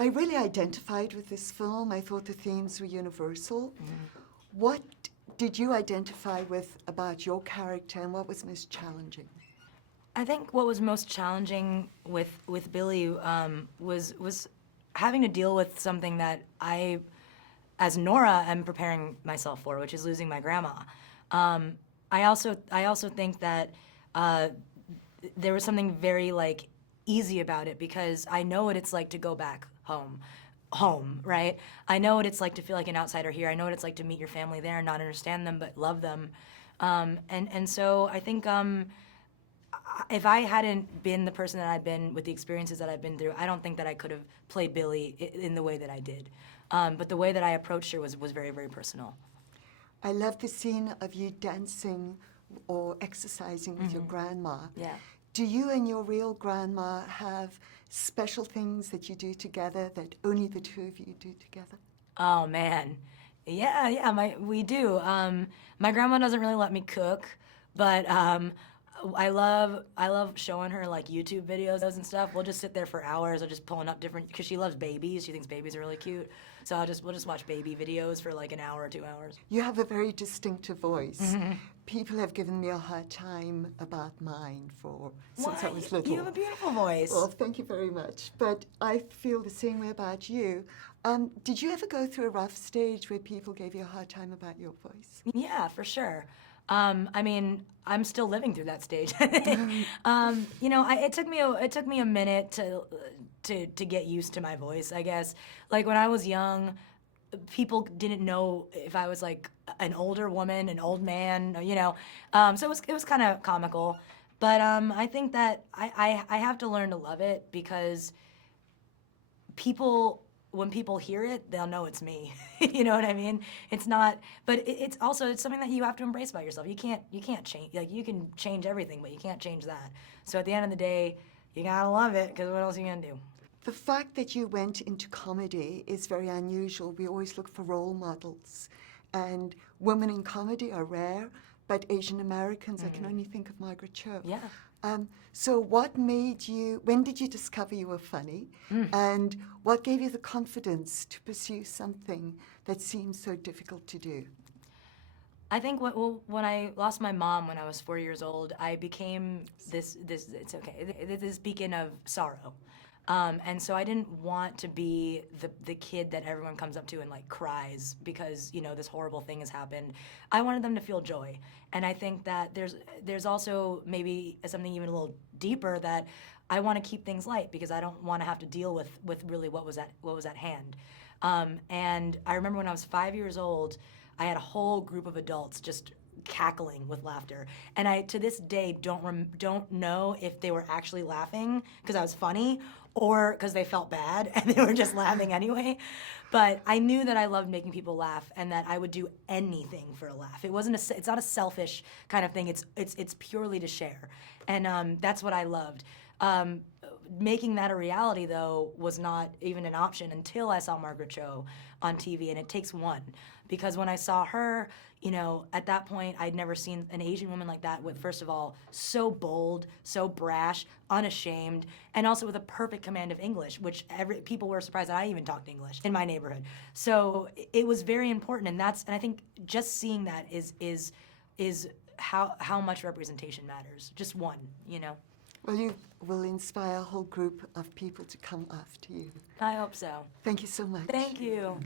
I really identified with this film. I thought the themes were universal. What did you identify with about your character, and what was most challenging? I think what was most challenging with Billy was having to deal with something that I, as Nora, am preparing myself for, which is losing my grandma. I also think that there was something very like easy about it because I know what it's like to go back home, right? I know what it's like to feel like an outsider here. I know what it's like to meet your family there and not understand them but love them. And so I think if I hadn't been the person that I've been with the experiences that I've been through, I don't think that I could have played Billy in the way that I did. But the way that I approached her was very, very personal. I love the scene of you dancing or exercising with your grandma. Yeah. Do you and your real grandma have special things that you do together that only the two of you do together? Oh man, yeah, we do. My grandma doesn't really let me cook, but I love showing her like YouTube videos and stuff. We'll just sit there for hours, just pulling up different because she loves babies. She thinks babies are really cute, so we'll just watch baby videos for like an hour or 2 hours. You have a very distinctive voice. People have given me a hard time about mine since I was little. You have a beautiful voice. Well, thank you very much. But I feel the same way about you. Did you ever go through a rough stage where people gave you a hard time about your voice? Yeah, for sure. I mean, I'm still living through that stage. You know, it took me a minute to get used to my voice, I guess. Like when I was young, people didn't know if I was like an older woman, an old man, you know. So it was kind of comical. But I think that I have to learn to love it because when people hear it, they'll know it's me. You know what I mean? It's not, but it's also something that you have to embrace about yourself. You can't change, like you can change everything, but you can't change that. So at the end of the day, you gotta love it, because what else are you gonna do? The fact that you went into comedy is very unusual. We always look for role models. And women in comedy are rare, but Asian Americans, I can only think of Margaret Cho. Yeah. So when did you discover you were funny? And what gave you the confidence to pursue something that seems so difficult to do? I think when I lost my mom when I was 4 years old, I became this beacon of sorrow. And so I didn't want to be the kid that everyone comes up to and like cries because, you know, this horrible thing has happened. I wanted them to feel joy. And I think that there's also maybe something even a little deeper that I want to keep things light because I don't want to have to deal with really what was at hand. And I remember when I was 5 years old, I had a whole group of adults just cackling with laughter, and I to this day don't know if they were actually laughing because I was funny or because they felt bad and they were just laughing anyway. But I knew that I loved making people laugh and that I would do anything for a laugh. It's not a selfish kind of thing. It's purely to share, and that's what I loved. Making that a reality, though, was not even an option until I saw Margaret Cho on TV, and it takes one. Because when I saw her, you know, at that point, I'd never seen an Asian woman like that with, first of all, so bold, so brash, unashamed, and also with a perfect command of English, which people were surprised that I even talked English in my neighborhood. So it was very important, and I think just seeing that is how much representation matters. Just one, you know. Well, you will inspire a whole group of people to come after you. I hope so. Thank you so much. Thank you.